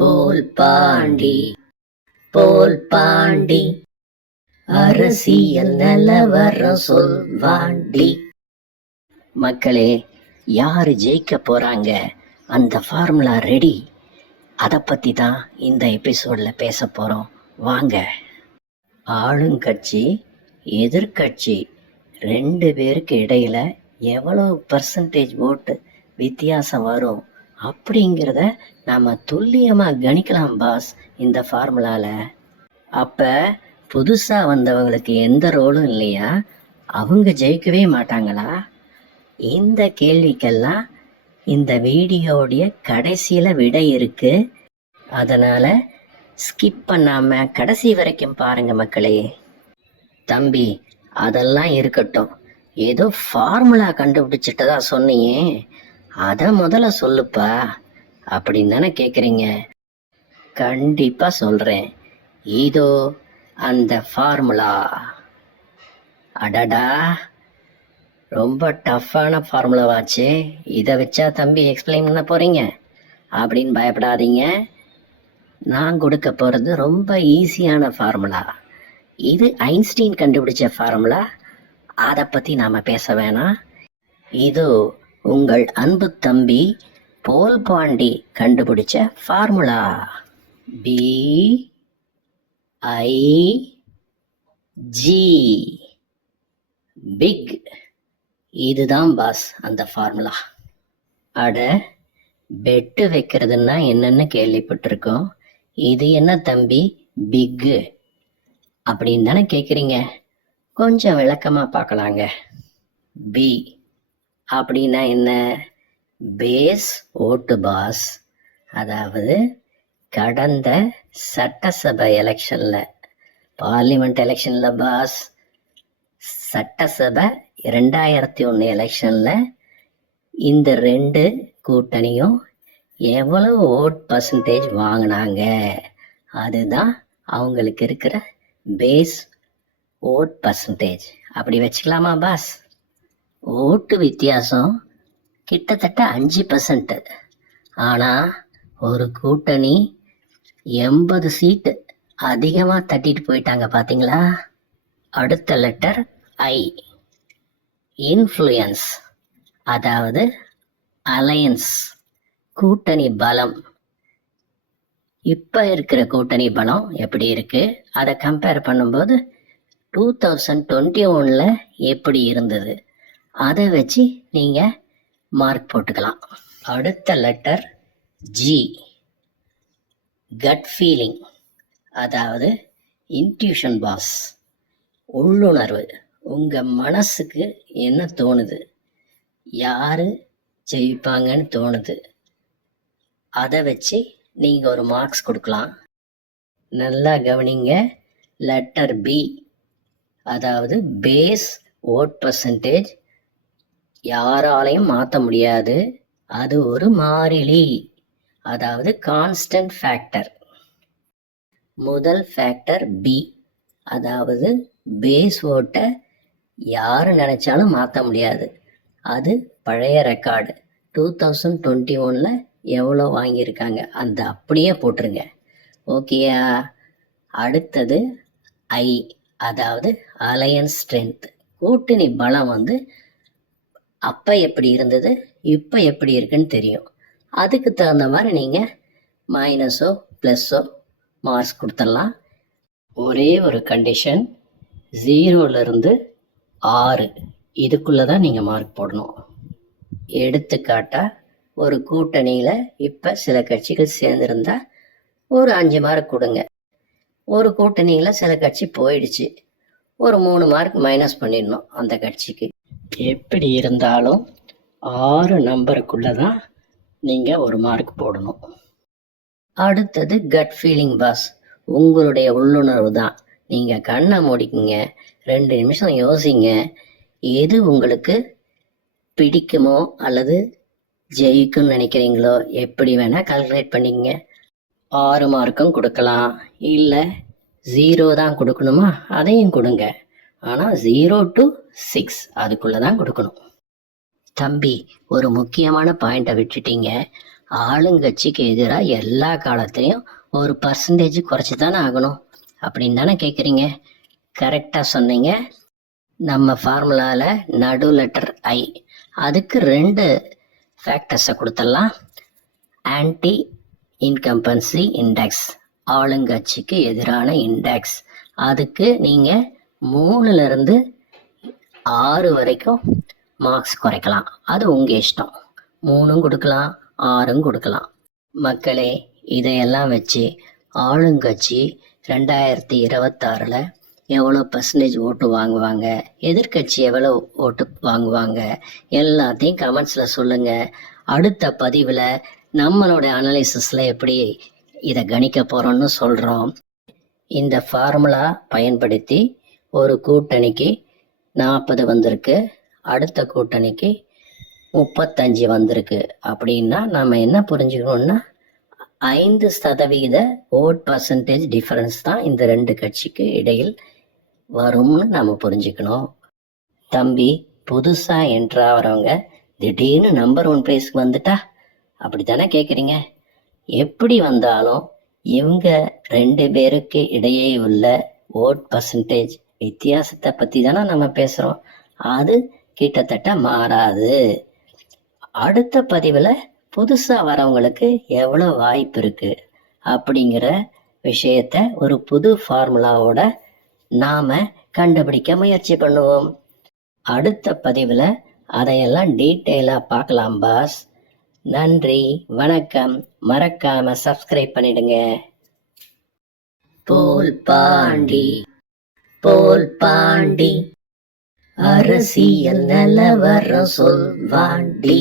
போல் பாண்டி போல் பாண்டி அரசியல் நிலவரம் சொல்வாண்டி. மக்களே, யாரு ஜெயிக்க போறாங்க, அந்த ஃபார்முலா ரெடி. அதை பற்றி தான் இந்த எபிசோடில் பேச போகிறோம். வாங்க. ஆளுங்கட்சி எதிர்கட்சி 2 பேருக்கு இடையில எவ்வளவு பர்சன்டேஜ் ஓட்டு வித்தியாசம் வரும் அப்படிங்கிறத நாம் துல்லியமாக கணிக்கலாம் பாஸ் இந்த ஃபார்முலாவில். அப்போ புதுசாக வந்தவங்களுக்கு எந்த ரோலும் இல்லையா? அவங்க ஜெயிக்கவே மாட்டாங்களா? இந்த கேள்விக்கெல்லாம் இந்த வீடியோடைய கடைசியில் விடை இருக்கு. அதனால் ஸ்கிப் பண்ணாமல் கடைசி வரைக்கும் பாருங்க மக்களே. தம்பி, அதெல்லாம் இருக்கட்டும், ஏதோ ஃபார்முலா கண்டுபிடிச்சிட்டதா சொன்னீங்க, அதை முதல்ல சொல்லுப்பா அப்படின்னு தானே கேட்குறீங்க. கண்டிப்பாக சொல்கிறேன். இதோ அந்த ஃபார்முலா. அடடா, ரொம்ப டஃப்பான ஃபார்முலாவாச்சு. இதை வச்சா தம்பி எக்ஸ்பிளைன் பண்ண போகிறீங்க அப்படின்னு பயப்படாதீங்க. நான் கொடுக்க போகிறது ரொம்ப ஈஸியான ஃபார்முலா. இது ஐன்ஸ்டீன் கண்டுபிடிச்ச ஃபார்முலா. அதை பற்றி நாம் பேச வேணாம். இது உங்கள் அன்பு தம்பி போல் பாண்டி கண்டுபிடிச்ச ஃபார்முலா. BIG. பிக். இதுதான் பாஸ் அந்த ஃபார்முலா. அட, பெட்டு வைக்கிறதுன்னா என்னன்னு கேள்விப்பட்டிருக்கோம். இது என்ன தம்பி பிக்கு அப்படின்னு தானே கேட்குறீங்க? கொஞ்சம் விளக்கமாக பார்க்கலாங்க. பி அப்படின்னா என்ன? பேஸ் ஓட்டு பாஸ். அதாவது கடந்த சட்டசபை எலெக்ஷனில், பார்லிமெண்ட் எலெக்ஷனில் பாஸ், சட்டசபை 2001 எலெக்ஷனில் இந்த 2 கூட்டணியும் எவ்வளவு ஓட் பர்சன்டேஜ் வாங்கினாங்க, அதுதான் அவங்களுக்கு இருக்கிற பேஸ் ஓட் பர்சன்டேஜ். அப்படி வச்சுக்கலாமா பாஸ்? ஓட்டு வித்தியாசம் கிட்டத்தட்ட 5%. ஆனால் ஒரு கூட்டணி 80 சீட்டு அதிகமாக தட்டிட்டு போயிட்டாங்க பார்த்தீங்களா? அடுத்த லெட்டர் ஐ. இன்ஃப்ளூயன்ஸ், அதாவது அலையன்ஸ், கூட்டணி பலம். இப்போ இருக்கிற கூட்டணி பலம் எப்படி இருக்கு, அதை கம்பேர் பண்ணும்போது 2021 எப்படி இருந்தது, அதை வச்சு நீங்கள் மார்க் போட்டுக்கலாம். அடுத்த லெட்டர் ஜி. கட் ஃபீலிங், அதாவது இன்ட்யூஷன் பாஸ், உள்ளுணர்வு. உங்கள் மனசுக்கு என்ன தோணுது, யார் ஜெயிப்பாங்கன்னு தோணுது, அதை வச்சு நீங்கள் ஒரு மார்க்ஸ் கொடுக்கலாம். நல்லா கவனிங்க. லெட்டர் பி, அதாவது பேஸ் ஓட் பர்சன்டேஜ். யாராலையும் மாற்ற முடியாது, அது ஒரு மாறிலி, அதாவது கான்ஸ்டன்ட் ஃபேக்டர். முதல் ஃபேக்டர் பி, அதாவது பேஸ் ஓட்டை யார் நினச்சாலும் மாற்ற முடியாது. அது பழைய ரெக்கார்டு. 2021 எவ்வளோ வாங்கியிருக்காங்க அந்த அப்படியே போட்டுருங்க. ஓகேயா? அடுத்தது ஐ, அதாவது அலையன்ஸ் ஸ்ட்ரென்த். கூட்டணி பலம் அப்போ எப்படி இருந்தது, இப்போ எப்படி இருக்குன்னு தெரியும். அதுக்கு தகுந்த மாதிரி நீங்கள் மைனஸோ ப்ளஸ்ஸோ மார்க்ஸ் கொடுத்துடலாம். ஒரே ஒரு கண்டிஷன், 0லேருந்து 6 இதுக்குள்ளே தான் நீங்கள் மார்க் போடணும். எடுத்துக்காட்டாக, ஒரு கூட்டணியில் இப்போ சில கட்சிகள் சேர்ந்துருந்தா ஒரு 5 மார்க் கொடுங்க. ஒரு கூட்டணியில் சில கட்சி போயிடுச்சு, ஒரு 3 மார்க் மைனஸ் பண்ணிடணும் அந்த கட்சிக்கு. எப்படி இருந்தாலும் 6 நம்பருக்குள்ளே தான் நீங்கள் ஒரு மார்க் போடணும். அடுத்தது கட் ஃபீலிங் பாஸ். உங்களுடைய உள்ளுணர்வு தான். நீங்கள் கண்ணை மூடிக்குங்க, 2 நிமிஷம் யோசிங்க. எது உங்களுக்கு பிடிக்குமோ அல்லது ஜெயிக்கும்னு நினைக்கிறீங்களோ எப்படி வேணால் கால்குலேட் பண்ணிக்கங்க. 6 மார்க்கும் கொடுக்கலாம், இல்லை 0 தான் கொடுக்கணுமா அதையும் கொடுங்க. ஆனால் 0 to 6 அதுக்குள்ளே தான் கொடுக்கணும். தம்பி, ஒரு முக்கியமான பாயிண்ட்டை விட்டுட்டீங்க. ஆளுங்கட்சிக்கு எதிராக எல்லா காலத்திலையும் ஒரு பர்சன்டேஜ் குறைச்சி தானே ஆகணும் அப்படின்னு தானே கேட்குறீங்க. கரெக்டாக சொன்னீங்க. நம்ம ஃபார்முலாவில் நடு லெட்டர் ஐ, அதுக்கு 2 ஃபேக்டர்ஸை கொடுத்துடலாம். ஆன்டி இன்கம்பன்சி இண்டெக்ஸ், ஆளுங்கட்சிக்கு எதிரான இண்டெக்ஸ், அதுக்கு நீங்கள் 3லேருந்து 6 வரைக்கும் மார்க்ஸ் குறைக்கலாம். அது உங்கள் இஷ்டம். 3 கொடுக்கலாம், 6 கொடுக்கலாம். மக்களே, இதையெல்லாம் வச்சு ஆளுங்கட்சி 2026 எவ்வளோ பர்சன்டேஜ் ஓட்டு வாங்குவாங்க, எதிர்கட்சி எவ்வளோ ஓட்டு வாங்குவாங்க, எல்லாத்தையும் கமெண்ட்ஸில் சொல்லுங்கள். அடுத்த பதிவில் நம்மளோட அனலைசிஸில் எப்படி இதை கணிக்க போகிறோன்னு சொல்கிறோம். இந்த ஃபார்முலா பயன்படுத்தி ஒரு கூட்டணிக்கு 40 வந்திருக்கு, அடுத்த கூட்டணிக்கு 35 வந்திருக்கு. அப்படின்னா நம்ம என்ன புரிஞ்சுக்கணும்னா 5% ஓட் பர்சன்டேஜ் டிஃபரன்ஸ் தான் இந்த 2 கட்சிக்கு இடையில் வரும்னு நம்ம புரிஞ்சுக்கணும். தம்பி, புதுசாக என்ட்ராகிறவங்க திடீர்னு நம்பர் 1 பிளேஸ்க்கு வந்துட்டா அப்படி தானே கேட்குறீங்க? எப்படி வந்தாலும் இவங்க 2 பேருக்கு இடையே உள்ள ஓட் பர்சன்டேஜ் வித்தியாசத்தை பற்றி தானே நம்ம பேசுகிறோம். அது கிட்டத்தட்ட மாறாது. அடுத்த பதிவில் புதுசாக வரவங்களுக்கு எவ்வளோ வாய்ப்பு இருக்குது அப்படிங்கிற விஷயத்த ஒரு புது ஃபார்முலாவோட நாம் கண்டுபிடிக்க முயற்சி பண்ணுவோம். அடுத்த பதிவில் அதையெல்லாம் டீட்டெயிலாக பார்க்கலாம் பாஸ். நன்றி, வணக்கம். மறக்காம சப்ஸ்கிரைப் பண்ணிடுங்க. போல் பாண்டி, போல் பாண்டி, அரசியல் நிலவரம் சொல்வாண்டி.